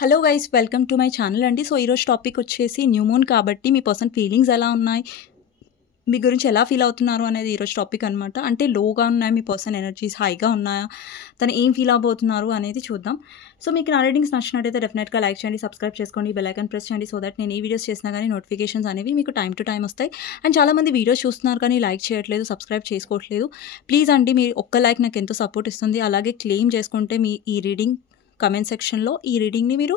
Hello guys, welcome to my channel అండి. So ఈరోజు topic వచ్చేసి న్యూ మూన్ కాబట్టి మీ పర్సన్ ఫీలింగ్స్ ఎలా ఉన్నాయి, మీ గురించి ఎలా ఫీల్ అవుతున్నారు అనేది ఈరోజు టాపిక్ అనమాట. అంటే లోగా ఉన్నాయి మీ పర్సన్ ఎనర్జీస్, హైగా ఉన్నాయా, తను ఏం ఫీల్ అవబోతున్నారు అనేది చూద్దాం. సో మీకు నా రీడింగ్స్ నచ్చినట్టయితే డెఫినెట్గా లైక్ చేయండి, సబ్స్క్రైబ్ చేసుకోండి, బెల్ ఐకాన్ ప్రెస్ చేయండి. సో దట్ నేను ఏ వీడియోస్ చేసినా కానీ నోటిఫికేషన్స్ అనేవి మీకు టైం టు టైం వస్తాయి. అండ్ చాలామంది వీడియోస్ చూస్తున్నారు కానీ లైక్ చేయట్లేదు, సబ్స్క్రైబ్ చేసుకోవట్లేదు. ప్లీజ్ అండి, మీరు ఒక్క లైక్ నాకు ఎంతో సపోర్ట్ ఇస్తుంది. అలాగే క్లెయిమ్ చేసుకుంటే మీ ఈ రీడింగ్ కమెంట్ సెక్షన్లో ఈ రీడింగ్ని మీరు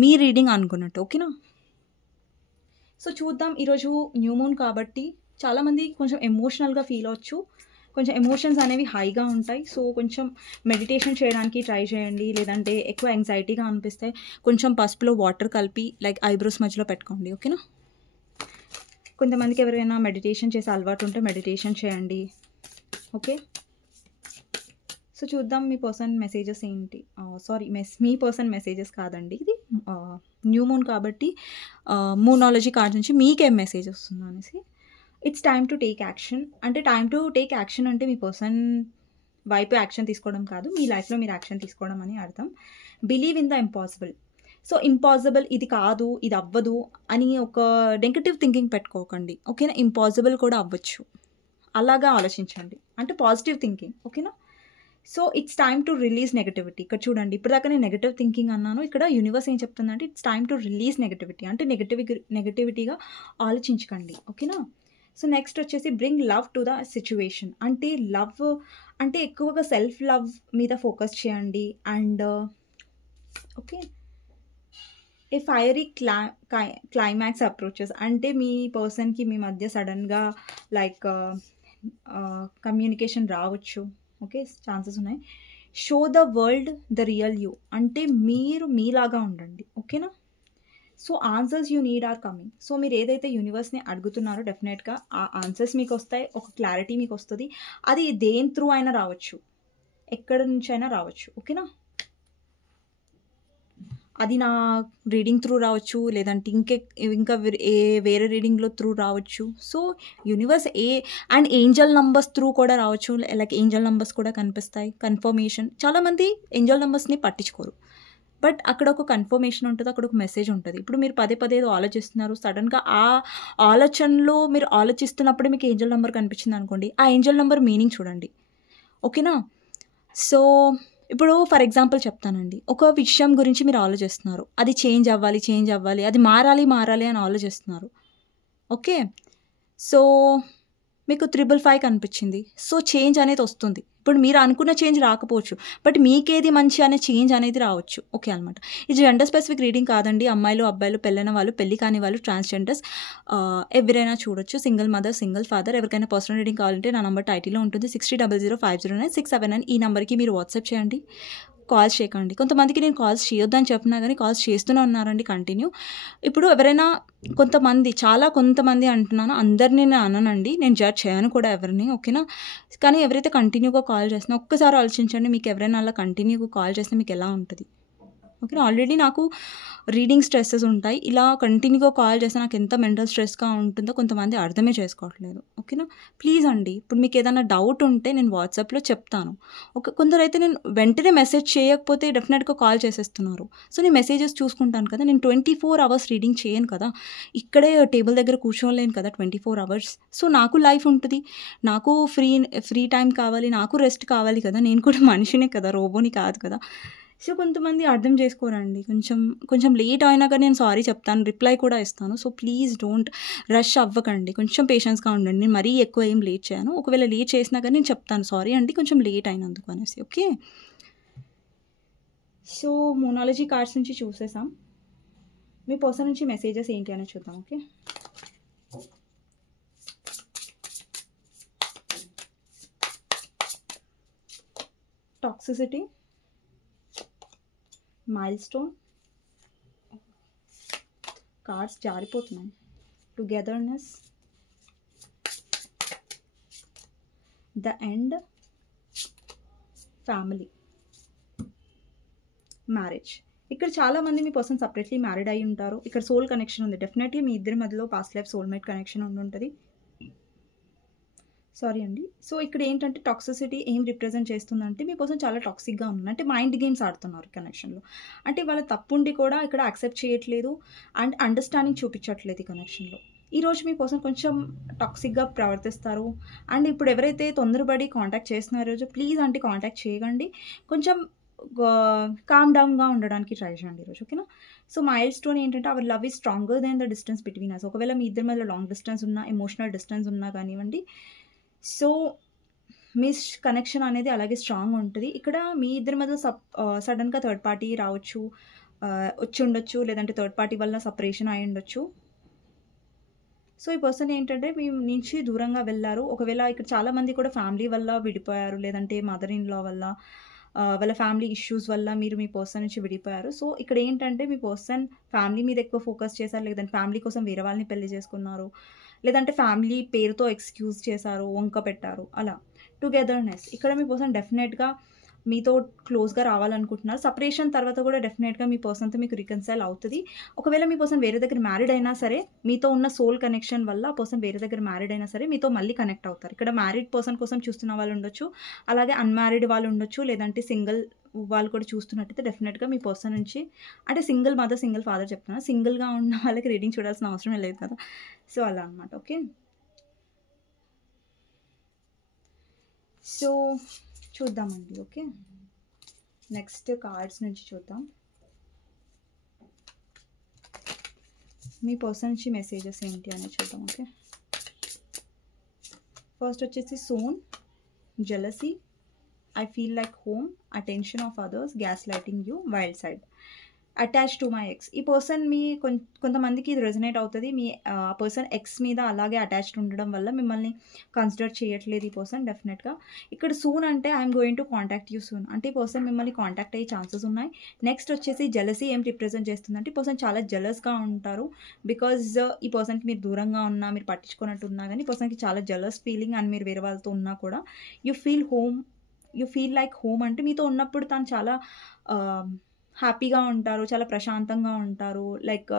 మీ రీడింగ్ అనుకున్నట్టు, ఓకేనా? సో చూద్దాం. ఈరోజు న్యూ మూన్ కాబట్టి చాలామంది కొంచెం ఎమోషనల్గా ఫీల్ అవ్వచ్చు, కొంచెం ఎమోషన్స్ అనేవి హైగా ఉంటాయి. సో కొంచెం మెడిటేషన్ చేయడానికి ట్రై చేయండి, లేదంటే ఎక్కువ యాంగ్జైటీగా అనిపిస్తే కొంచెం పసుపులో వాటర్ కలిపి లైక్ ఐబ్రోస్ మధ్యలో పెట్టుకోండి, ఓకేనా? కొంతమందికి ఎవరైనా మెడిటేషన్ చేసే అలవాటు ఉంటే మెడిటేషన్ చేయండి, ఓకే? సో చూద్దాం మీ పర్సన్ మెసేజెస్ ఏంటి. మీ పర్సన్ మెసేజెస్ కాదండి, ఇది న్యూ మూన్ కాబట్టి మూనాలజీ కార్డ్ నుంచి మీకేం మెసేజ్ వస్తుందో అనేసి. It's time to take action. అంటే టైమ్ టు టేక్ యాక్షన్ అంటే మీ పర్సన్ వైపు యాక్షన్ తీసుకోవడం కాదు, మీ లైఫ్లో మీరు యాక్షన్ తీసుకోవడం అని అర్థం. Believe in the impossible. So impossible, ఇది కాదు, ఇది అవ్వదు అని ఒక నెగటివ్ థింకింగ్ పెట్టుకోకండి, ఓకేనా? ఇంపాసిబుల్ కూడా అవ్వచ్చు, అలాగా ఆలోచించండి. అంటే పాజిటివ్ థింకింగ్, ఓకేనా? So it's time to release negativity. ఇక్కడ చూడండి, ఇప్పుడు దాకా నేను నెగటివ్ థింకింగ్ అన్నాను, ఇక్కడ యూనివర్స్ ఏం చెప్తుందంటే it's time to release negativity. అంటే నెగటివిటీగా ఆలోచించకండి, ఓకేనా? సో నెక్స్ట్ వచ్చేసి bring love to the situation. అంటే లవ్ అంటే ఎక్కువగా సెల్ఫ్ లవ్ మీద ఫోకస్ చేయండి. And okay, a fiery climax approaches. అంటే మీ పర్సన్కి మీ మధ్య సడన్గా లైక్ కమ్యూనికేషన్ రావచ్చు, ఓకే? ఛాన్సెస్ ఉన్నాయి. Show the world the real you. అంటే మీరు మీలాగా ఉండండి, ఓకేనా? So answers you need are coming. So మీరు ఏదైతే యూనివర్స్ని అడుగుతున్నారో డెఫినెట్గా ఆ ఆన్సర్స్ మీకు వస్తాయి, ఒక క్లారిటీ మీకు వస్తుంది. అది దేని త్రూ అయినా రావచ్చు, ఎక్కడ నుంచి అయినా రావచ్చు, ఓకేనా? అది నా రీడింగ్ త్రూ రావచ్చు, లేదంటే ఇంకా వేరే రీడింగ్లో త్రూ రావచ్చు. So universe and Angel numbers through కూడా రావచ్చు. లైక్ ఏంజల్ నంబర్స్ కూడా కనిపిస్తాయి, కన్ఫర్మేషన్. చాలామంది ఏంజల్ నంబర్స్ని పట్టించుకోరు, బట్ అక్కడ ఒక కన్ఫర్మేషన్ ఉంటుంది, అక్కడ ఒక మెసేజ్ ఉంటుంది. ఇప్పుడు మీరు పదే పదే ఏదో ఆలోచిస్తున్నారు, సడన్గా ఆ ఆలోచనలో మీరు ఆలోచిస్తున్నప్పుడు మీకు ఏంజల్ నెంబర్ కనిపించింది అనుకోండి, ఆ ఏంజల్ నెంబర్ మీనింగ్ చూడండి, ఓకేనా? సో ఇప్పుడు ఫర్ ఎగ్జాంపుల్ చెప్తానండి, ఒక విషయం గురించి మీరు ఆలోచిస్తున్నారు, అది చేంజ్ అవ్వాలి, అది మారాలి అని ఆలోచిస్తున్నారు, ఓకే? సో మీకు 555 కనిపించింది. సో చేంజ్ అనేది వస్తుంది. ఇప్పుడు మీరు అనుకున్న చేంజ్ రాకపోవచ్చు, బట్ మీకేది మంచి అనే చేంజ్ అనేది రావచ్చు, ఓకే అనమాట. ఇది జెండర్ స్పెసిఫిక్ రీడింగ్ కాదండి. అమ్మాయిలు, అబ్బాయిలు, పెళ్ళైన వాళ్ళు, పెళ్ళి కాని వాళ్ళు, ట్రాన్స్జెండర్స్ ఎవరైనా చూడొచ్చు. Single mother, single father. ఎవరికైనా పర్సనల్ రీడింగ్ కావాలంటే నా నెంబర్ టైటిల్లో ఉంటుంది, 60005009 679. ఈ నెంబర్కి మీరు వాట్సాప్ చేయండి, కాల్స్ చేయకండి. కొంతమందికి నేను కాల్స్ చేయొద్దని చెప్పినా కానీ కాల్స్ చేస్తూనే ఉన్నారండి కంటిన్యూ. ఇప్పుడు ఎవరైనా కొంతమంది అంటున్నాను, అందరినీ నేను అననండి, నేను జడ్జ్ చేయను కూడా ఎవరిని, ఓకేనా? కానీ ఎవరైతే కంటిన్యూగా కాల్ చేస్తున్నా ఒక్కసారి ఆలోచించండి, మీకు ఎవరైనా అలా కంటిన్యూగా కాల్ చేస్తే మీకు ఎలా ఉంటుంది, ఓకేనా? ఆల్రెడీ నాకు రీడింగ్ స్ట్రెస్సెస్ ఉంటాయి, ఇలా కంటిన్యూగా కాల్ చేస్తే నాకు ఎంత మెంటల్ స్ట్రెస్గా ఉంటుందో కొంతమంది అర్థమే చేసుకోవట్లేదు, ఓకేనా? ప్లీజ్ అండి, ఇప్పుడు మీకు ఏదైనా డౌట్ ఉంటే నేను వాట్సాప్లో చెప్తాను. కొందరైతే నేను వెంటనే మెసేజ్ చేయకపోతే డెఫినెట్గా కాల్ చేసేస్తున్నారు. సో నేను మెసేజెస్ చూసుకుంటాను కదా, నేను 24 hours రీడింగ్ చేయను కదా, ఇక్కడే టేబుల్ దగ్గర కూర్చోలేను కదా 24 hours. సో నాకు లైఫ్ ఉంటుంది, నాకు ఫ్రీ టైం కావాలి, నాకు రెస్ట్ కావాలి కదా, నేను కూడా మనిషినే కదా, రోబోని కాదు కదా. సో కొంతమంది అర్థం చేసుకోరండి, కొంచెం లేట్ అయినా కానీ నేను సారీ చెప్తాను, రిప్లై కూడా ఇస్తాను. సో ప్లీజ్ డోంట్ రష్ అవ్వకండి, కొంచెం పేషెన్స్గా ఉండండి. నేను మరీ ఎక్కువ ఏం లేట్ చేయను, ఒకవేళ లేట్ చేసినా కానీ నేను చెప్తాను సారీ అండి, కొంచెం లేట్ అయినందుకు అనేసి, ఓకే? సో మోనాలజీ కార్డ్స్ నుంచి చూసేసాం, మీ పర్సన్ నుంచి మెసేజెస్ ఏంటి అనేది చూద్దాం, okay? Toxicity, milestone, cards జారిపోతున్నాయి, togetherness, the end, family, marriage. ఇక్కడ చాలామంది మీ పర్సన్ సపరేట్లీ మ్యారీడ్ అయి ఉంటారు. ఇక్కడ సోల్ కనెక్షన్ ఉంది, డెఫినెట్లీ మీ ఇద్దరి మధ్యలో పాస్ట్ లైఫ్ సోల్మేట్ కనెక్షన్ ఉంటుంది. సారీ అండి. సో ఇక్కడ ఏంటంటే టాక్సిసిటీ ఏం రిప్రజెంట్ చేస్తుందంటే మీ పర్సన్ చాలా టాక్సిక్‌గా ఉన్నారు. అంటే మైండ్ గేమ్స్ ఆడుతున్నారు కనెక్షన్‌లో. అంటే వాళ్ళ తప్పుండి కూడా ఇక్కడ యాక్సెప్ట్ చేయట్లేదు అండ్ అండర్‌స్టాండింగ్ చూపించట్లేదు ఈ కనెక్షన్‌లో. ఈరోజు మీ పర్సన్ కొంచెం టాక్సిక్‌గా ప్రవర్తిస్తారు. అండ్ ఇప్పుడు ఎవరైతే తొందరపడి కాంటాక్ట్ చేస్తున్నారో ఈరోజు ప్లీజ్ అంటే కాంటాక్ట్ చేయకండి. కొంచెం కామ్ డౌన్‌గా ఉండడానికి ట్రై చేయండి ఈరోజు. ఓకేనా? సో మైల్ స్టోన్ ఏంటంటే our love is stronger than the distance between us. ఒకవేళ మీ ఇద్దరి మధ్యలో లాంగ్ డిస్టెన్స్ ఉన్నా, ఎమోషనల్ డిస్టెన్స్ ఉన్నా కానివ్వండి, సో మీ కనెక్షన్ అనేది అలాగే స్ట్రాంగ్ ఉంటది. ఇక్కడ మీ ఇద్దరి మధ్యలో సడెన్‌గా థర్డ్ పార్టీ రావచ్చు. వచ్చి ఉండొచ్చు. లేదంటే థర్డ్ పార్టీ వల్ల సెపరేషన్ అయ్యి ఉండొచ్చు. సో ఈ పర్సన్ ఏంటంటే మీ నుంచి దూరంగా వెళ్లారు. ఒకవేళ ఇక్కడ చాలామంది కూడా ఫ్యామిలీ వల్ల విడిపోయారు. లేదంటే మదర్ ఇన్ లా వల్ల, వాళ్ళ ఫ్యామిలీ ఇష్యూస్ వల్ల మీరు మీ పర్సన్ నుంచి విడిపోయారు. సో ఇక్కడ ఏంటంటే మీ పర్సన్ ఫ్యామిలీ మీద ఎక్కువ ఫోకస్ చేశారు. లేదంటే ఫ్యామిలీ కోసం వేరే వాళ్ళని పెళ్లి చేసుకున్నారు. లేదంటే ఫ్యామిలీ పేరుతో ఎక్స్‌క్యూజ్ చేశారు, వంక పెట్టారు అలా. టుగెదర్‌నెస్ ఇక్కడ మీ పర్సన్ డెఫినెట్‌గా మీతో క్లోజ్‌గా రావాలనుకుంటున్నారు. సెపరేషన్ తర్వాత కూడా డెఫినెట్‌గా మీ పర్సన్‌తో మీకు రికన్సైల్ అవుతది. ఒకవేళ మీ పర్సన్ వేరే దగ్గర మ్యారీడ్ అయినా సరే, మీతో ఉన్న సోల్ కనెక్షన్ వల్ల ఆ పర్సన్ వేరే దగ్గర మ్యారీడ్ అయినా సరే మీతో మళ్ళీ కనెక్ట్ అవుతారు. ఇక్కడ మ్యారీడ్ పర్సన్ కోసం చూస్తున్న వాళ్ళు ఉండొచ్చు. అలాగే అన్‌మ్యారీడ్ వాళ్ళు ఉండొచ్చు. లేదంటే సింగిల్ వాళ్ళు కూడా చూస్తున్నట్టయితే డెఫినెట్‌గా మీ పర్సన్ నుంచి అంటే సింగిల్ మదర్, సింగిల్ ఫాదర్ చెప్తున్నా. సింగిల్‌గా ఉన్న వాళ్ళకి రీడింగ్ చూడాల్సిన అవసరమే లేదు కదా! సో అలా అనమాట. ఓకే. సో చూద్దామండి. ఓకే. నెక్స్ట్ కార్డ్స్ నుంచి చూద్దాం. మీ పర్సన్ నుంచి మెసేజెస్ ఏంటి అనేది చూద్దాం. ఓకే. ఫస్ట్ వచ్చేసి sun, jealousy, I feel like home, attention of others, gaslighting you, wild side, attach to my ex. ఈ పర్సన్ మీ కొంతమందికి ఇది రెజనేట్ అవుతుంది. మీ పర్సన్ ఎక్స్ మీద అలాగే అటాచ్డ్ ఉండడం వల్ల మిమ్మల్ని కన్సిడర్ చేయట్లేదు ఈ పర్సన్ డెఫినెట్గా. ఇక్కడ సూన్ అంటే I'm going to contact you soon అంటే ఈ పర్సన్ మిమ్మల్ని కాంటాక్ట్ అయ్యే ఛాన్సెస్ ఉన్నాయి. నెక్స్ట్ వచ్చేసి జెలసీ ఏం రిప్రజెంట్ చేస్తుందంటే ఈ పర్సన్ చాలా జెలస్గా ఉంటారు. బికాజ్ ఈ పర్సన్కి మీరు దూరంగా ఉన్నా, మీరు పట్టించుకున్నట్టు ఉన్నా కానీ ఈ పర్సన్కి చాలా జెలస్ ఫీలింగ్ అండ్ మీరు వేరే వాళ్ళతో ఉన్నా కూడా యూ ఫీల్ లైక్ హోమ్ అంటే మీతో ఉన్నప్పుడు తను చాలా హ్యాపీగా ఉంటారు, చాలా ప్రశాంతంగా ఉంటారు. లైక్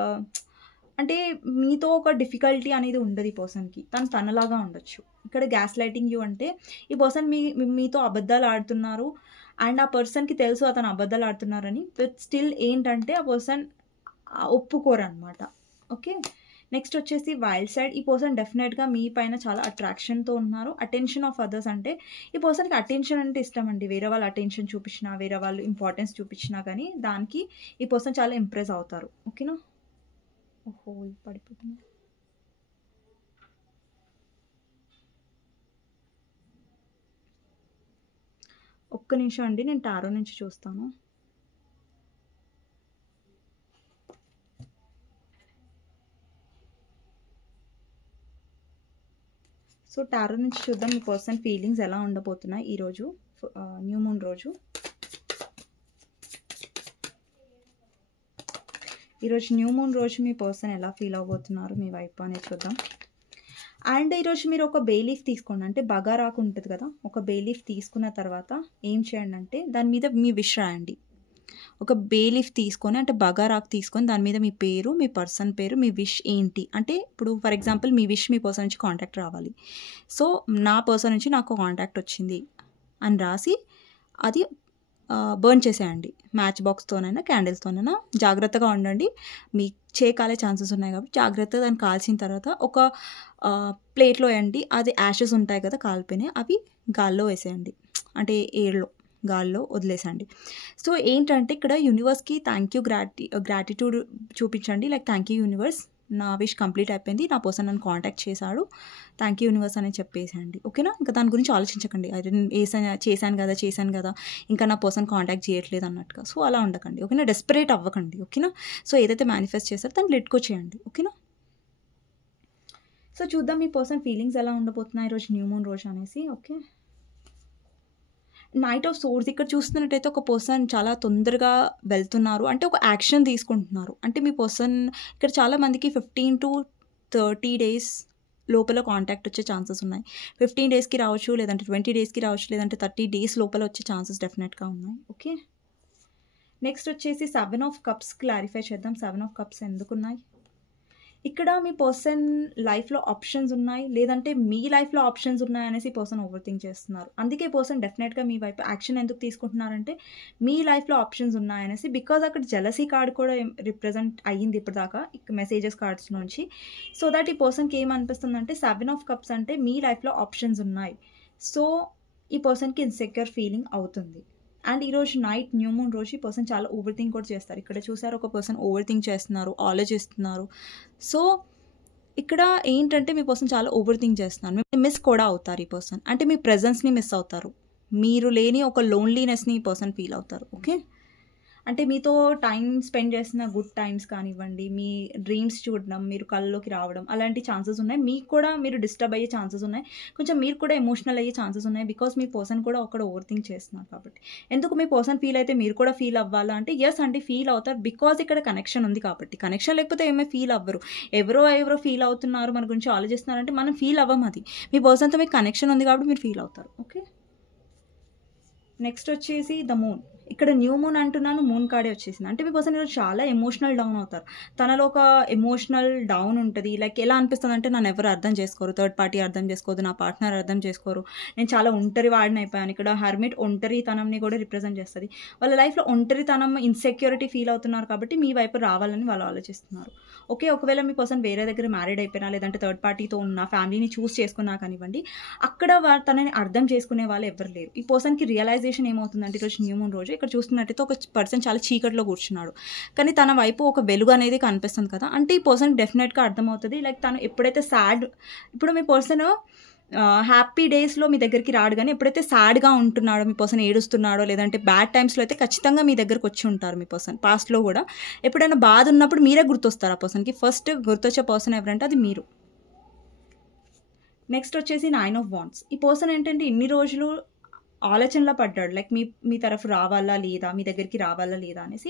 అంటే మీతో ఒక డిఫికల్టీ అనేది ఉండదు ఈ పర్సన్కి. తనలాగా ఉండొచ్చు. ఇక్కడ గ్యాస్ లైటింగ్ యూ అంటే ఈ పర్సన్ మీతో అబద్ధాలు ఆడుతున్నారు అండ్ ఆ పర్సన్కి తెలుసు అతను అబద్ధాలు ఆడుతున్నారని. బట్ స్టిల్ ఏంటంటే ఆ పర్సన్ ఒప్పుకోరనమాట. ఓకే. నెక్స్ట్ వచ్చేసి వైల్డ్ సైడ్. ఈ పర్సన్ డెఫినెట్గా మీ పైన చాలా అట్రాక్షన్తో ఉన్నారు. అటెన్షన్ ఆఫ్ అదర్స్ అంటే ఈ పర్సన్కి అటెన్షన్ అంటే ఇష్టం అండి. వేరే వాళ్ళు అటెన్షన్ చూపించినా, వేరే వాళ్ళు ఇంపార్టెన్స్ చూపించినా కానీ దానికి ఈ పర్సన్ చాలా ఇంప్రెస్ అవుతారు. ఓకేనా? ఓహో పడిపోతున్నా. ఒక్క నిమిషం అండి, నేను టారో నుంచి చూస్తాను. సో టారో నుంచి చూద్దాం మీ పర్సన్ ఫీలింగ్స్ ఎలా ఉండబోతున్నాయి ఈరోజు న్యూ మూన్ రోజు. ఈరోజు న్యూ మూన్ రోజు మీ పర్సన్ ఎలా ఫీల్ అవబోతున్నారు మీ వైపు అనేది చూద్దాం. అండ్ ఈరోజు మీరు ఒక బే లీఫ్ తీసుకోండి. అంటే బగారాకు ఉంటుంది కదా, ఒక బే లీఫ్ తీసుకున్న తర్వాత ఏం చేయండి అంటే దాని మీద మీ విష్ రాయండి. ఒక బే లీఫ్ తీసుకొని అంటే బగారాకు తీసుకొని దాని మీద మీ పేరు, మీ పర్సన్ పేరు, మీ విష్ ఏంటి అంటే ఇప్పుడు for example me wish me person నుంచి కాంటాక్ట్ రావాలి. సో నా పర్సన్ నుంచి నాకు కాంటాక్ట్ వచ్చింది అని రాసి అది బర్న్ చేసేయండి. మ్యాచ్ బాక్స్తోనైనా క్యాండిల్స్తోనైనా. జాగ్రత్తగా ఉండండి, మీ కాలే ఛాన్సెస్ ఉన్నాయి కాబట్టి జాగ్రత్తగా దాన్ని కాల్చిన తర్వాత ఒక ప్లేట్లో వేయండి. అది యాషెస్ ఉంటాయి కదా కాలిపోయినాయి, అవి గాల్లో వేసేయండి. అంటే ఎయిర్లో గాల్లో వదిలేసండి. సో ఏంటంటే ఇక్కడ యూనివర్స్కి థ్యాంక్ యూ గ్రాటిట్యూడ్ చూపించండి. లైక్ థ్యాంక్ యూ యూనివర్స్, నా విష్ కంప్లీట్ అయిపోయింది, నా పర్సన్ నన్ను కాంటాక్ట్ చేశాడు, థ్యాంక్ యూ యూనివర్స్ అని చెప్పేసండి. ఓకేనా? ఇంకా దాని గురించి ఆలోచించకండి. అది చేశాను కదా ఇంకా నా పర్సన్ కాంటాక్ట్ చేయట్లేదు అన్నట్టుగా. సో అలా ఉండకండి. ఓకేనా? డెస్పరేట్ అవ్వకండి. ఓకేనా? సో ఏదైతే మేనిఫెస్ట్ చేస్తారో దాన్ని లెట్ గో చేయండి. ఓకేనా? సో చూద్దాం మీ పర్సన్ ఫీలింగ్స్ ఎలా ఉండబోతున్నాయి ఈరోజు న్యూ మూన్ రోజు అనేసి. ఓకే. నైట్ ఆఫ్ సోర్స్ ఇక్కడ చూస్తున్నట్టయితే ఒక పర్సన్ చాలా తొందరగా వెళ్తున్నారు, అంటే ఒక యాక్షన్ తీసుకుంటున్నారు. అంటే మీ పర్సన్ ఇక్కడ చాలామందికి 15 to 30 days లోపల కాంటాక్ట్ వచ్చే ఛాన్సెస్ ఉన్నాయి. 15 daysకి రావచ్చు, లేదంటే 20 daysకి రావచ్చు, లేదంటే 30 days లోపల వచ్చే ఛాన్సెస్ డెఫినెట్గా ఉన్నాయి. ఓకే. నెక్స్ట్ వచ్చేసి 7 of Cups క్లారిఫై చేద్దాం. 7 of Cups ఎందుకున్నాయి? ఇక్కడ మీ పర్సన్ లైఫ్లో ఆప్షన్స్ ఉన్నాయి, లేదంటే మీ లైఫ్లో ఆప్షన్స్ ఉన్నాయి అనేసి పర్సన్ ఓవర్ థింక్ చేస్తున్నారు. అందుకే పర్సన్ డెఫినెట్గా మీ వైపు యాక్షన్ ఎందుకు తీసుకుంటున్నారంటే మీ లైఫ్లో ఆప్షన్స్ ఉన్నాయనేసి. బికాజ్ అక్కడ జెలసీ కార్డ్ కూడా రిప్రజెంట్ అయ్యింది ఇప్పటిదాకా మెసేజెస్ కార్డ్స్ నుంచి. సో దట్ ఈ పర్సన్కి ఏమనిపిస్తుందంటే 7 ఆఫ్ కప్స్ అంటే మీ లైఫ్లో ఆప్షన్స్ ఉన్నాయి. సో ఈ పర్సన్కి ఇన్సెక్యూర్ ఫీలింగ్ అవుతుంది. అండ్ ఈరోజు నైట్ న్యూ మూన్ రోజు ఈ పర్సన్ చాలా ఓవర్ థింక్ కూడా చేస్తారు. ఇక్కడ చూసారు, ఒక పర్సన్ ఓవర్ థింక్ చేస్తున్నారు, ఆలోచిస్తున్నారు. సో ఇక్కడ ఏంటంటే మీ పర్సన్ చాలా ఓవర్ థింక్ చేస్తున్నారు. మీరు మిస్ కూడా అవుతారు ఈ పర్సన్. అంటే మీ ప్రెజెన్స్ని మిస్ అవుతారు. మీరు లేని ఒక లోన్లీనెస్ని ఈ పర్సన్ ఫీల్ అవుతారు. ఓకే, అంటే మీతో టైం స్పెండ్ చేసిన గుడ్ టైమ్స్ కానివ్వండి, మీ డ్రీమ్స్ చూడడం, మీరు కళ్ళలోకి రావడం, అలాంటి ఛాన్సెస్ ఉన్నాయి. మీకు కూడా మీరు డిస్టర్బ్ అయ్యే ఛాన్సెస్ ఉన్నాయి. కొంచెం మీరు కూడా ఎమోషనల్ అయ్యే ఛాన్సెస్ ఉన్నాయి. బికాస్ మీ పర్సన్ కూడా అక్కడ ఓవర్ థింక్ చేస్తున్నారు కాబట్టి. ఎందుకు మీ పర్సన్ ఫీల్ అయితే మీరు కూడా ఫీల్ అవ్వాలా అంటే ఎస్ అంటే ఫీల్ అవుతారు. బికాజ్ ఇక్కడ కనెక్షన్ ఉంది కాబట్టి. కనెక్షన్ లేకపోతే ఏమీ ఫీల్ అవ్వరు. ఎవరో ఫీల్ అవుతున్నారు, మన గురించి ఆలోచిస్తున్నారంటే మనం ఫీల్ అవ్వం. అది మీ పర్సన్తో మీకు కనెక్షన్ ఉంది కాబట్టి మీరు ఫీల్ అవుతారు. ఓకే, నెక్స్ట్ వచ్చేసి ద మూన్. ఇక్కడ న్యూ మూన్ అంటున్నాను, మూన్ కార్డే వచ్చేసింది. అంటే మీ పర్సన్ ఈరోజు చాలా ఎమోషనల్ డౌన్ అవుతారు. తనలో ఒక ఎమోషనల్ డౌన్ ఉంటుంది. లైక్ ఎలా అనిపిస్తుంది అంటే నన్ను ఎవరు అర్థం చేసుకోరు, థర్డ్ పార్టీ అర్థం చేసుకోదు, నా పార్ట్నర్ అర్థం చేసుకోరు, నేను చాలా ఒంటరి వాడిని అయిపోయాను. ఇక్కడ హర్మిట్ ఒంటరితనంని కూడా రిప్రజెంట్ చేస్తుంది. వాళ్ళ లైఫ్లో ఒంటరితనం, ఇన్సెక్యూరిటీ ఫీల్ అవుతున్నారు కాబట్టి మీ వైపు రావాలని వాళ్ళు ఆలోచిస్తున్నారు. ఓకే, ఒకవేళ మీ పర్సన్ వేరే దగ్గర మ్యారీడ్ అయిపోయినా, లేదంటే థర్డ్ పార్టీతో ఉన్న ఫ్యామిలీని చూస్ చేసుకున్నా కానివ్వండి, అక్కడ తనని అర్థం చేసుకునే వాళ్ళు ఎవరు లేరు. ఈ పర్సన్కి రియలైజేషన్ ఏమవుతుందంటే ఈరోజు న్యూ మూన్ రోజు ఇక్కడ చూస్తున్నట్టయితే ఒక పర్సన్ చాలా చీకట్లో కూర్చున్నాడు, కానీ తన వైపు ఒక వెలుగు అనేది కనిపిస్తుంది కదా. అంటే ఈ పర్సన్కి డెఫినెట్గా అర్థమవుతుంది. లైక్ తను ఎప్పుడైతే సాడ్, ఇప్పుడు మీ పర్సన్ హ్యాపీ డేస్లో మీ దగ్గరికి రాడు, కానీ ఎప్పుడైతే సాడ్గా ఉంటున్నాడో, మీ పర్సన్ ఏడుస్తున్నాడో, లేదంటే బ్యాడ్ టైమ్స్లో అయితే ఖచ్చితంగా మీ దగ్గరకు వచ్చి ఉంటారు. మీ పర్సన్ పాస్ట్లో కూడా ఎప్పుడైనా బాధ ఉన్నప్పుడు మీరే గుర్తొస్తారు. ఆ పర్సన్కి ఫస్ట్ గుర్తొచ్చే పర్సన్ ఎవరంటే అది మీరు. నెక్స్ట్ వచ్చేసి 9 ఆఫ్ వాండ్స్. ఈ పర్సన్ ఏంటంటే ఇన్ని రోజులు ఆలోచనలో పడ్డాడు. లైక్ మీ తరఫు రావాలా లేదా, మీ దగ్గరికి రావాలా లేదా అనేసి.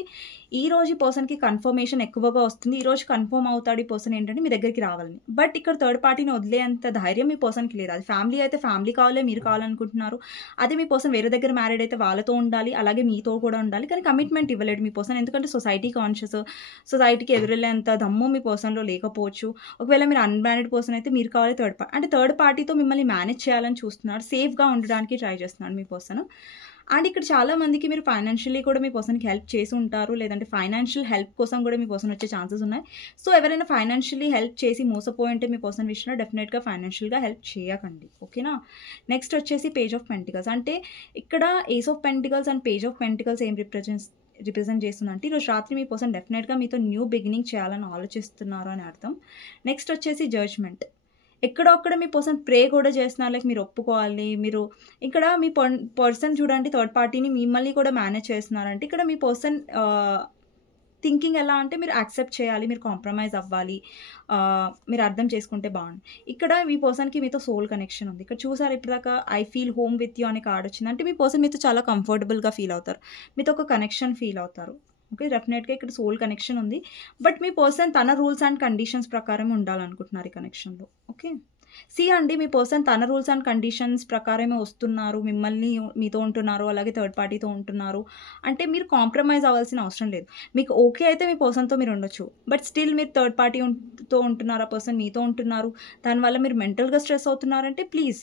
ఈ రోజు ఈ పర్సన్కి కన్ఫర్మేషన్ ఎక్కువగా వస్తుంది. ఈ రోజు కన్ఫర్మ్ అవుతాడు ఈ పర్సన్ ఏంటంటే మీ దగ్గరికి రావాలని. బట్ ఇక్కడ థర్డ్ పార్టీని వదిలేంత ధైర్యం మీ పర్సన్కి లేదు. అది ఫ్యామిలీ అయితే ఫ్యామిలీ కావాలి, మీరు కావాలనుకుంటున్నారు. అదే మీ పర్సన్ వేరే దగ్గర మ్యారీడ్ అయితే వాళ్ళతో ఉండాలి, అలాగే మీతో కూడా ఉండాలి, కానీ కమిట్మెంట్ ఇవ్వలేడు మీ పర్సన్. ఎందుకంటే సొసైటీ కాన్షియస్, సొసైటీకి ఎదురెళ్ళేంత దమ్ము మీ పర్సన్లో లేకపోవచ్చు. ఒకవేళ మీరు అన్మ్యారీడ్ పర్సన్ అయితే మీరు కావాలి థర్డ్ పార్టీ, అంటే థర్డ్ పార్టీతో మిమ్మల్ని మేనేజ్ చేయాలని చూస్తున్నాడు, సేఫ్గా ఉండడానికి ట్రై చేస్తున్నాడు మీ పర్సన్. అండ్ ఇక్కడ చాలా మందికి మీరు ఫైనాన్షియల్లీ కూడా మీ పర్సన్కి హెల్ప్ చేసి ఉంటారు, లేదంటే ఫైనాన్షియల్ హెల్ప్ కోసం కూడా మీ పర్సన్ వచ్చే ఛాన్సెస్ ఉన్నాయి. సో ఎవరైనా ఫైనాన్షియల్లీ హెల్ప్ చేసి మోసపోయి ఉంటే మీ పర్సన్ విషయంలో డెఫినెట్గా ఫైనాన్షియల్గా హెల్ప్ చేయకండి. ఓకేనా, నెక్స్ట్ వచ్చేసి పేజ్ ఆఫ్ పెంటికల్స్. అంటే ఇక్కడ ace of pentacles and page of pentacles ఏం రిప్రజెంట్ చేస్తుందంటే ఈరోజు రాత్రి మీ పర్సన్ డెఫినెట్గా మీతో న్యూ బిగినింగ్ చేయాలని ఆలోచిస్తున్నారు అని అర్థం. నెక్స్ట్ వచ్చేసి జడ్జ్మెంట్. ఎక్కడొక్కడ మీ పర్సన్ ప్రే కూడా చేస్తున్నారు, లైక్ మీరు ఒప్పుకోవాలి. మీరు ఇక్కడ మీ పర్సన్ చూడండి థర్డ్ పార్టీని మిమ్మల్ని కూడా మేనేజ్ చేస్తున్నారంటే ఇక్కడ మీ పర్సన్ థింకింగ్ ఎలా అంటే మీరు యాక్సెప్ట్ చేయాలి, మీరు కాంప్రమైజ్ అవ్వాలి, మీరు అర్థం చేసుకుంటే బాగుంది. ఇక్కడ మీ పర్సన్కి మీతో సోల్ కనెక్షన్ ఉంది. ఇక్కడ చూసారు ఇప్పటిదాకా I feel home with you అనే కార్డ్ వచ్చింది. అంటే మీ పర్సన్ మీతో చాలా కంఫర్టబుల్గా ఫీల్ అవుతారు, మీతో ఒక కనెక్షన్ ఫీల్ అవుతారు. ఓకే, డెఫినెట్గా ఇక్కడ సోల్ కనెక్షన్ ఉంది. బట్ మీ పర్సన్ తన రూల్స్ అండ్ కండిషన్స్ ప్రకారం ఉండాలనుకుంటున్నారు ఈ కనెక్షన్లో. ఓకే, అండి మీ పర్సన్ తన రూల్స్ అండ్ కండిషన్స్ ప్రకారమే వస్తున్నారు, మిమ్మల్ని మీతో ఉంటున్నారు, అలాగే థర్డ్ పార్టీతో ఉంటున్నారు అంటే మీరు కాంప్రమైజ్ అవ్వాల్సిన అవసరం లేదు. మీకు ఓకే అయితే మీ పర్సన్తో మీరు ఉండొచ్చు, బట్ స్టిల్ మీరు థర్డ్ పార్టీతో ఉంటున్నారు, ఆ పర్సన్ మీతో ఉంటున్నారు, దానివల్ల మీరు మెంటల్గా స్ట్రెస్ అవుతున్నారంటే ప్లీజ్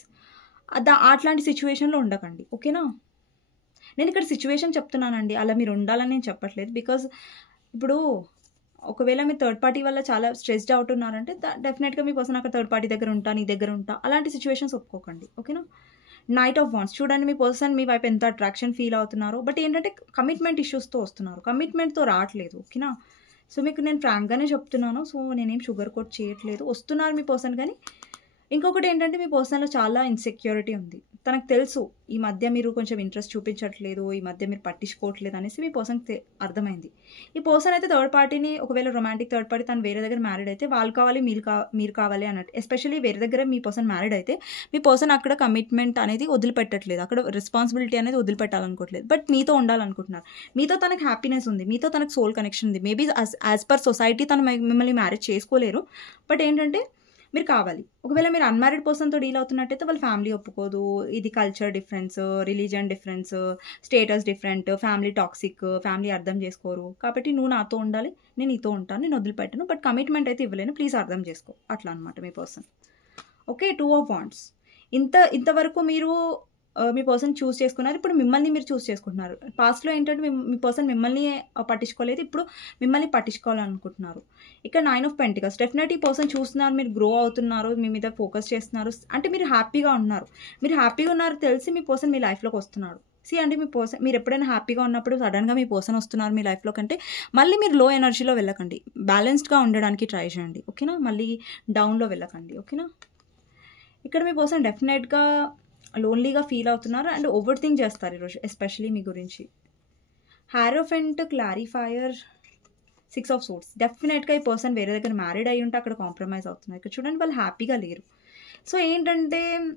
అట్లాంటి సిచ్యువేషన్లో ఉండకండి. ఓకేనా, నేను ఇక్కడ సిచ్యువేషన్ చెప్తున్నానండి, అలా మీరు ఉండాలని నేను చెప్పట్లేదు. బికాజ్ ఇప్పుడు ఒకవేళ మీరు థర్డ్ పార్టీ వల్ల చాలా స్ట్రెస్డ్ అవుట్ ఉన్నారంటే డెఫినెట్గా మీ పర్సన్ అక్కడ థర్డ్ పార్టీ దగ్గర ఉంటా, నీ దగ్గర ఉంటా, అలాంటి సిచ్యువేషన్స్ ఒప్పుకోకండి. ఓకేనా, నైట్ ఆఫ్ వాండ్స్. చూడండి మీ పర్సన్ మీ వైపు ఎంత అట్రాక్షన్ ఫీల్ అవుతున్నారు, బట్ ఏంటంటే కమిట్మెంట్ ఇష్యూస్తో వస్తున్నారు, కమిట్మెంట్తో రావట్లేదు. ఓకేనా, సో మీకు నేను ఫ్రాంక్గానే చెప్తున్నాను. సో నేనేం షుగర్ కోట్ చేయట్లేదు, వస్తున్నారు మీ పర్సన్. కానీ ఇంకొకటి ఏంటంటే మీ పర్సన్లో చాలా ఇన్సెక్యూరిటీ ఉంది. తనకు తెలుసు ఈ మధ్య మీరు కొంచెం ఇంట్రెస్ట్ చూపించట్లేదు, ఈ మధ్య మీరు పట్టించుకోవట్లేదు అనేసి మీ పర్సన్కి అర్థమైంది. ఈ పర్సన్ అయితే థర్డ్ పార్టీని, ఒకవేళ రొమాంటిక్ థర్డ్ పార్టీ తను వేరే దగ్గర మ్యారీడ్ అయితే వాళ్ళు కావాలి మీరు కావాలి అన్నట్టు. ఎస్పెషల్లీ వేరే దగ్గర మీ పర్సన్ మ్యారీడ్ అయితే మీ పర్సన్ అక్కడ కమిట్మెంట్ అనేది వదిలిపెట్టట్లేదు, అక్కడ రెస్పాన్సిబిలిటీ అనేది వదిలిపెట్టాలనుకోవట్లేదు, బట్ మీతో ఉండాలనుకుంటున్నారు. మీతో తనకు హ్యాపీనెస్ ఉంది, మీతో తనకు సోల్ కనెక్షన్ ఉంది. మేబీ యాజ్ పర్ సొసైటీ తను మిమ్మల్ని మ్యారేజ్ చేసుకోలేరు, బట్ ఏంటంటే మీరు కావాలి. ఒకవేళ మీరు అన్‌మ్యారీడ్ పర్సన్‌తో డీల్ అవుతున్నట్టయితే వాళ్ళ ఫ్యామిలీ ఒప్పుకోదు. ఇది culture difference, religion difference, status different, family toxic, family అర్థం చేసుకోరు. కాబట్టి నువ్వు నాతో ఉండాలి, నేను నీతో ఉంటాను, నేను వదిలిపెట్టను. బట్ కమిట్మెంట్ అయితే ఇవ్వలేను. ప్లీజ్ అర్థం చేసుకో. అట్లా అనమాట మీ పర్సన్. ఓకే. 2 of wands. ఇంతవరకు మీరు మీ పర్సన్ చూస్ చేసుకున్నారు. ఇప్పుడు మిమ్మల్ని మీరు చూస్ చేసుకుంటున్నారు. పాస్ట్‌లో ఏంటంటే మీ పర్సన్ మిమ్మల్ని పట్టించుకోలేదు. ఇప్పుడు మిమ్మల్ని పట్టించుకోవాలనుకుంటున్నారు. ఇక్కడ 9 ఆఫ్ పెంటికల్స్. డెఫినెట్‌లీ ఈ పర్సన్ చూస్తున్నారు. మీరు గ్రో అవుతున్నారు. మీ మీద ఫోకస్ చేస్తున్నారు. అంటే మీరు హ్యాపీగా ఉన్నారు. మీరు హ్యాపీగా ఉన్నారు తెలిసి మీ పర్సన్ మీ లైఫ్‌లోకి వస్తున్నాడు. అంటే మీ పర్సన్ మీరు ఎప్పుడైనా హ్యాపీగా ఉన్నప్పుడు సడన్‌గా మీ పర్సన్ వస్తున్నారు మీ లైఫ్‌లో కంటే మళ్ళీ మీరు లో ఎనర్జీలో వెళ్ళకండి. బ్యాలెన్స్డ్‌గా ఉండడానికి ట్రై చేయండి. ఓకేనా? మళ్ళీ డౌన్‌లో వెళ్ళకండి. ఓకేనా? ఇక్కడ మీ పర్సన్ డెఫినెట్‌గా లోన్లీగా ఫీల్ అవుతున్నారు అండ్ ఓవర్ థింక్ చేస్తారు ఈరోజు ఎస్పెషలీ మీ గురించి. హారోఫెంట్, క్లారిఫైయర్, 6 ఆఫ్ సోర్డ్స్. డెఫినెట్‌గా ఈ పర్సన్ వేరే దగ్గర మ్యారీడ్ అయ్యి ఉంటే అక్కడ కాంప్రమైజ్ అవుతున్నారు. ఇక్కడ చూడండి వాళ్ళు హ్యాపీగా లేరు. సో ఏంటంటే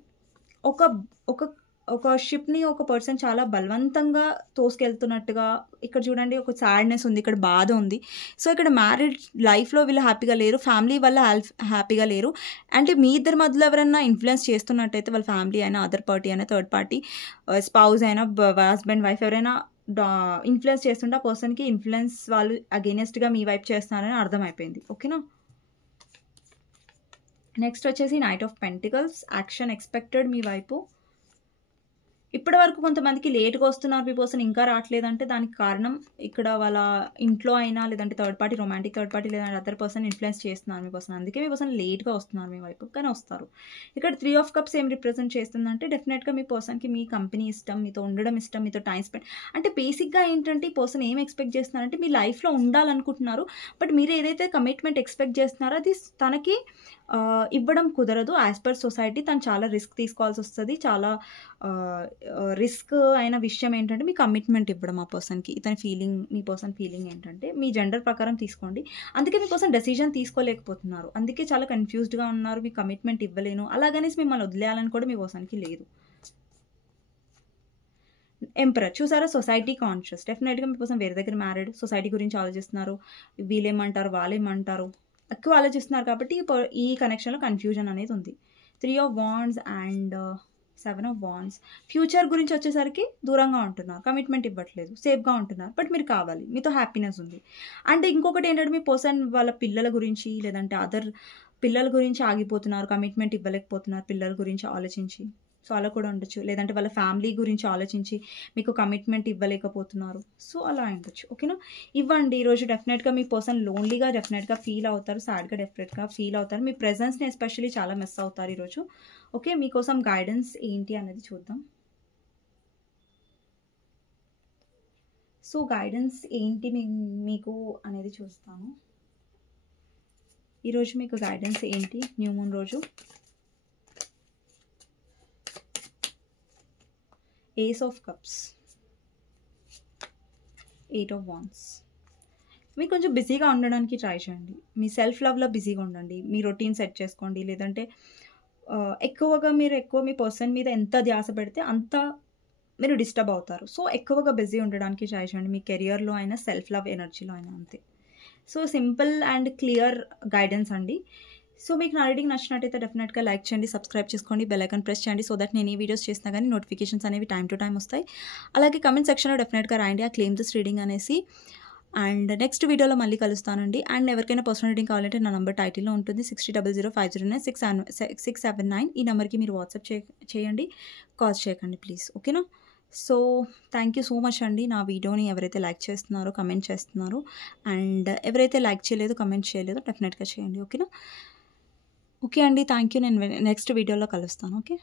ఒక ఒక ఒక షిప్‌ని ఒక పర్సన్ చాలా బలవంతంగా తోసుకెళ్తున్నట్టుగా ఇక్కడ చూడండి ఒక సాడ్‌నెస్ ఉంది. ఇక్కడ బాధ ఉంది. సో ఇక్కడ మ్యారీడ్ లైఫ్‌లో వీళ్ళు హ్యాపీగా లేరు. ఫ్యామిలీ వల్ల హ్యాపీగా లేరు. అంటే మీ ఇద్దరి మధ్యలో ఎవరైనా ఇన్‌ఫ్లుయెన్స్ చేస్తున్నట్టయితే వాళ్ళ ఫ్యామిలీ అయినా, అదర్ పార్టీ అయినా, థర్డ్ పార్టీ, స్పౌస్ అయినా, హస్బెండ్, వైఫ్ ఎవరైనా ఇన్‌ఫ్లుయెన్స్ చేస్తుంటే ఆ పర్సన్‌కి ఇన్‌ఫ్లుయెన్స్ వాళ్ళు అగెయినెస్ట్‌గా మీ వైపు చేస్తున్నారని అర్థమైపోయింది. ఓకేనా? నెక్స్ట్ వచ్చేసి knight of pentacles. Action expected మీ వైపు. ఇప్పటి వరకు కొంతమందికి లేట్‌గా వస్తున్నారు మీ పర్సన్ ఇంకా రావట్లేదంటే దానికి కారణం ఇక్కడ వాళ్ళ ఇంట్లో అయినా లేదంటే third party, romantic third party లేదంటే అదర్ పర్సన్ ఇన్‌ఫ్లుయెన్స్ చేస్తున్నారు మీ పర్సన్. అందుకే మీ పర్సన్ లేట్‌గా వస్తున్నారు మీ వైపు. కానీ వస్తారు. ఇక్కడ 3 ఆఫ్ కప్స్ ఏం రిప్రజెంట్ చేస్తుందంటే డెఫినెట్‌గా మీ పర్సన్‌కి మీ కంపెనీ ఇష్టం, మీతో ఉండడం ఇష్టం, మీతో టైమ్ స్పెండ్ అంటే బేసిక్‌గా ఏంటంటే ఈ పర్సన్ ఏం ఎక్స్‌పెక్ట్ చేస్తున్నారంటే మీ లైఫ్‌లో ఉండాలనుకుంటున్నారు. బట్ మీరు ఏదైతే కమిట్మెంట్ ఎక్స్‌పెక్ట్ చేస్తున్నారో అది తనకి ఇవ్వడం కుదరదు. యాజ్ పర్ సొసైటీ తను చాలా రిస్క్ తీసుకోవాల్సి వస్తది. చాలా రిస్క్ అయిన విషయం ఏంటంటే మీ కమిట్మెంట్ ఇవ్వడం ఆ పర్సన్‌కి. మీ పర్సన్ ఫీలింగ్ ఏంటంటే మీ జెండర్ ప్రకారం తీసుకోండి. అందుకే మీ పర్సన్ డెసిషన్ తీసుకోలేకపోతున్నారు. అందుకే చాలా కన్‌ఫ్యూజ్డ్‌గా ఉన్నారు. మీ కమిట్మెంట్ ఇవ్వలేను. అలాగనేసి మిమ్మల్ని వదిలేయాలని కూడా మీ పర్సన్‌కి లేదు. ఎంపరర్ చూసారా? Society conscious. డెఫినెట్‌గా మీ పర్సన్ వేరే దగ్గర మ్యారీడ్. సొసైటీ గురించి ఆలోచిస్తున్నారు. వీళ్ళేమంటారు, వాళ్ళేమంటారు ఎక్కువ ఆలోచిస్తున్నారు కాబట్టి ఈ కనెక్షన్‌లో కన్‌ఫ్యూజన్ అనేది ఉంది. 3 of wands and 7 of wands. Future గురించి వచ్చేసరికి దూరంగా ఉంటున్నారు. కమిట్మెంట్ ఇవ్వట్లేదు. సేఫ్‌గా ఉంటున్నారు. బట్ మీరు కావాలి. మీతో హ్యాపీనెస్ ఉంది. అండ్ ఇంకొకటి ఏంటంటే మీ పర్సన్ వాళ్ళ పిల్లల గురించి లేదంటే అదర్ పిల్లల గురించి ఆగిపోతున్నారు. కమిట్మెంట్ ఇవ్వలేకపోతున్నారు పిల్లల గురించి ఆలోచించి. సో అలా కూడా ఉండొచ్చు. లేదంటే వాళ్ళ ఫ్యామిలీ గురించి ఆలోచించి మీకు కమిట్మెంట్ ఇవ్వలేకపోతున్నారు. సో అలా ఉండొచ్చు. ఓకేనా? ఇవ్వండి. ఈరోజు డెఫినెట్‌గా మీ పర్సన్ లోన్లీగా డెఫినెట్‌గా ఫీల్ అవుతారు. సాడ్‌గా డెఫినెట్‌గా ఫీల్ అవుతారు. మీ ప్రెజెన్స్‌ని ఎస్పెషల్లీ చాలా మిస్ అవుతారు ఈరోజు. ఓకే. మీకోసం గైడెన్స్ ఏంటి అనేది చూద్దాం. సో గైడెన్స్ ఏంటి మీకు అనేది చూస్తాను. ఈరోజు మీకు గైడెన్స్ ఏంటి న్యూ మూన్ రోజు? Ace of cups, 8 of wands. మీరు కొంచెం బిజీగా ఉండడానికి ట్రై చేయండి. మీ సెల్ఫ్ లవ్‌లో బిజీగా ఉండండి. మీ రొటీన్ సెట్ చేసుకోండి. లేదంటే ఎక్కువగా మీ పర్సన్ మీద ఎంత ధ్యాస పెడితే అంత మీరు డిస్టర్బ్ అవుతారు. సో ఎక్కువగా బిజీ ఉండడానికి ట్రై చేయండి. మీ కెరియర్‌లో అయినా, సెల్ఫ్ లవ్ ఎనర్జీలో అయినా అంతే. So simple and clear guidance అండి. సో మీకు నా రీడింగ్ నచ్చినట్టయితే డెఫినెట్‌గా లైక్ చేయండి, సబ్స్క్రైబ్ చేసుకోండి, బెల్ ఐకాన్ ప్రెస్ చేయండి. సో దట్ నేను ఈ వీడియోస్ చేసినా కానీ నోటిఫికేషన్స్ అనేవి టైమ్ టు టైమ్ వస్తాయి. అలాగే కమెంట్ సెక్షన్‌లో డెఫినెట్‌గా రాయండి ఆ క్లెయిమ్ దిస్ రీడింగ్ అనేసి. అండ్ నెక్స్ట్ వీడియోలో మళ్ళీ కలుస్తానండి. అండ్ ఎవరికైనా పర్సనల్ రీడింగ్ కావాలంటే నా నంబర్ టైటిల్లో ఉంటుంది. 6000509679. ఈ నెంబర్కి మీరు వాట్సాప్ చేయండి. కాల్ చేయకండి ప్లీజ్. ఓకేనా? So thank you so much అండి. నా వీడియోని ఎవరైతే లైక్ చేస్తున్నారో, కమెంట్ చేస్తున్నారో, అండ్ ఎవరైతే లైక్ చేయలేదో, కమెంట్ చేయలేదో డెఫినెట్‌గా చేయండి. ఓకేనా? ఓకే అండి. Thank you. నేను నెక్స్ట్ వీడియోలో కలుస్తాను. ఓకే.